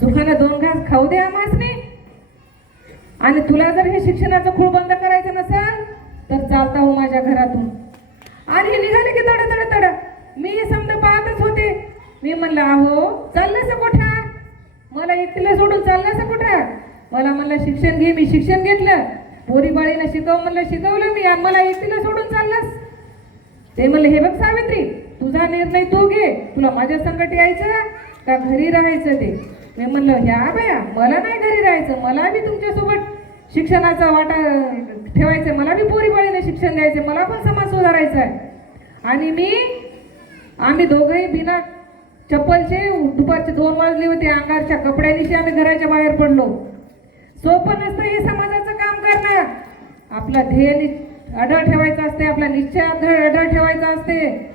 सुखाने 2 घास खाऊ दे आम्हासनी. आणि तुला जर हे शिक्षणाचं खूळ बंद करायचं नसेल तर चालता हो माझ्या घरातून. आणि हे निघाले की तड तड तड. मी समजा पाहतच होते. मी म्हणलं अहो चाललंस कुठं, मला एकटीला सोडून चाललंस कुठं. मला म्हणलं शिक्षण घे. मी शिक्षण घेतलं. पोरी बाळीनं शिकव म्हणलं शिकवलं मी. आणि मला एकटीला सोडून चाललंस. ते म्हणले हे बघ सावित्री, तुझा निर्णय तू घे. तुला माझ्या संकट यायचं का घरी राहायचं ते. मी म्हणलं ह्या बाया मला नाही घरी राहायचं, मला बी तुमच्यासोबत शिक्षणाचा वाटा ठेवायचं, मला बी पोरी बाळीनं शिक्षण द्यायचं, मला पण समाज सुधारायचा आहे. आणि आम्ही दोघंही बिना चप्पलचे दुपारचे 2 वाजले होते. अंगारच्या कपड्यांनीशी आम्ही घराच्या बाहेर पडलो. सोपं नसतं हे समाजाचं काम करणं. आपला ध्येय अढळ ठेवायचं असते, आपला निश्चय अढळ ठेवायचा असते.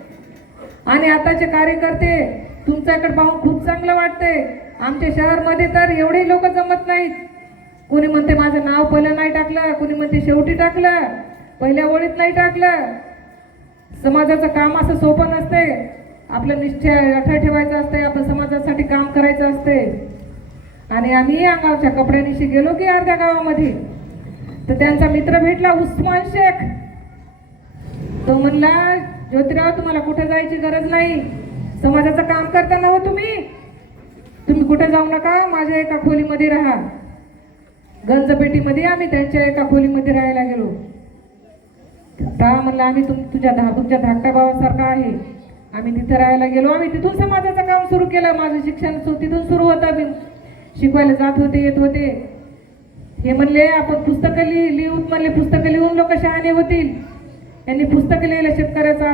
आणि आताचे कार्यकर्ते तुमच्याकडे पाहून खूप चांगलं वाटतंय. आमच्या शहरमध्ये तर एवढे लोक जमत नाहीत. कोणी म्हणते माझं नाव पहिलं नाही टाकलं, कोणी म्हणते शेवटी टाकलं, पहिल्या ओळीत नाही टाकलं. समाजाचं काम असं सोपं नसते. आपलं निश्चय अढळ ठेवायचं असते, आपण समाजासाठी काम करायचं असते. आणि आम्ही अंगावच्या कपड्यांनीशी गेलो की अर्ध्या गावामध्ये, तर त्यांचा मित्र भेटला उस्मान शेख. तो म्हणला ज्योतिराव तुम्हाला कुठे जायची गरज नाही, समाजाचं काम करताना हो तुम्ही कुठे जाऊ नका, माझ्या एका खोलीमध्ये राहा. गंजपेटीमध्ये आम्ही त्यांच्या एका खोलीमध्ये राहायला गेलो. का म्हणलं आम्ही तुमच्या धाकट्या भावासारखा आहे. आम्ही तिथे राहायला गेलो. आम्ही तिथून समाजाचं काम सुरू केलं. माझं शिक्षण तिथून सुरू होतं. मी शिकवायला जात होते, येत होते. हे म्हणले आपण पुस्तकं लिहून म्हणले पुस्तकं लिहून लोक शहाणे होतील. यांनी पुस्तकं लिहिलं शेतकऱ्याचा